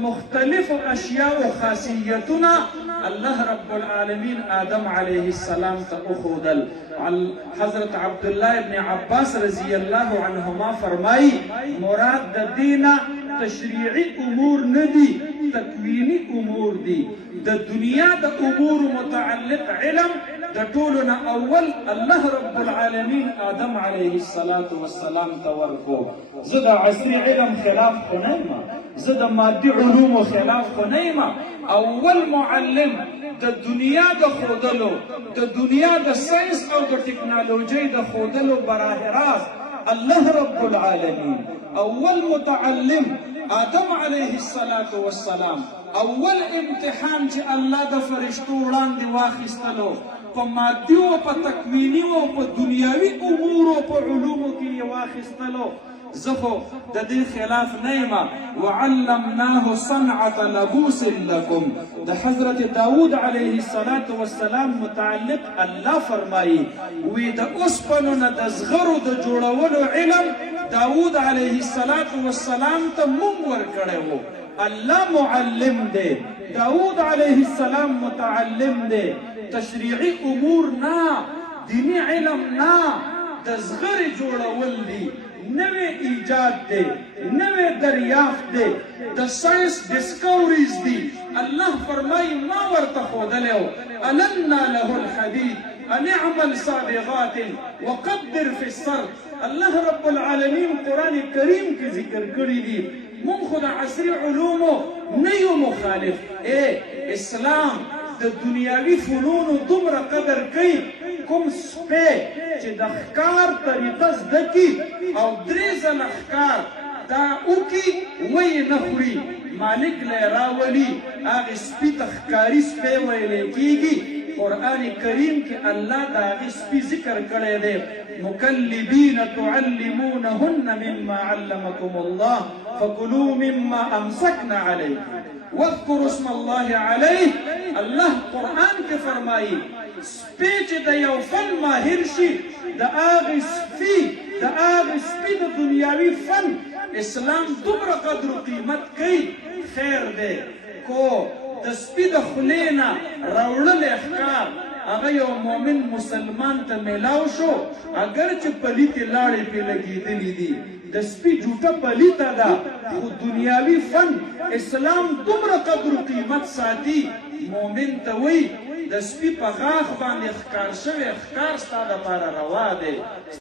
مختلف اشیاء خاصیتنا الله رب العالمین آدم علیه السلام تا اخودل. حضرت عبداللہ ابن عباس رضی اللہ عنہما فرمائی مراد دا دینا تشریعی امور ندی تکوینی امور دی. دا دنیا دا امور متعلق علم دا طولنا اول اللہ رب العالمین آدم علیہ السلام تورکو. زدا عصری علم خلاف خنیما، زدا مادی علوم خلاف خنیما. اول معلم دا دنیا دا خودلو، دا دنیا دا سائنس او دا ٹیکنالوجی دا خودلو براہ راست اللہ رب العالمین. اول متعلم آدم علیہ السلام. اول امتحان چی اللہ دا فرشتو وړاندې واخیستلو پا مادی و پا تکوینی و پا دنیاوی امور و پا علومو کی واخیستلو. زخو دا دی خلاف نیما. وعلمناه صنعة لبوس لکم. دا حضرت داود علیہ السلام متعلق اللہ فرمائی وی دا اسپنو نا دا زغرو دا جوڑولو علم داود علیہ السلام تا منور کرے ہو. اللہ معلم دے، داود علیہ السلام متعلم دے. تشریعی امور نا، دینی علم نا، دزغر جوڑول دی، نوے ایجاد دے، نوے دریافت دے، دا سائنس ڈسکوریز دی. اللہ فرمائی ما ورطا خودلے ہو النا له الحدید ان اعمل صابغات وقدر فی السرد. اللہ رب العالمین قرآن کریم کی ذکر کری دی. من خود عصری علومو نیو مخالف. اسلام دا دنیاوی فنون دمر قدر کئی کم سپے چی دا اخکار طریقہ زدکی او دریزن اخکار دا اوکی وی نخوری مالک لے راولی آغی سپی تخکاری سپے وی لے کیگی. قرآن کریم کی اللہ دا آغی سپی ذکر کرے دے مکلبین تعلمونہن مما علمکم اللہ فکلوا مما امسکنا علیکم واذکروا اسم اللہ علیہ. اللہ قرآن کے فرمائی سپیچ دا یو فن ماہر شی دا آغی سپی دا دنیاوی فن اسلام دمر قدر و قیمت کئی خیر دے کو دا سپی دا خلینا روڑل اخکار اگر یو مومن مسلمان تا ملاو شو اگرچہ پلیت لاڑے پہ لگی دلی دی دا سپی جھوٹا پلیتا دا خود دنیاوی فن اسلام دمر قدر و قیمت ساتی. مومن تا وی دا سپی پا غاخ باندې اخکار شوی اخکار ستا دا پارا روا دے.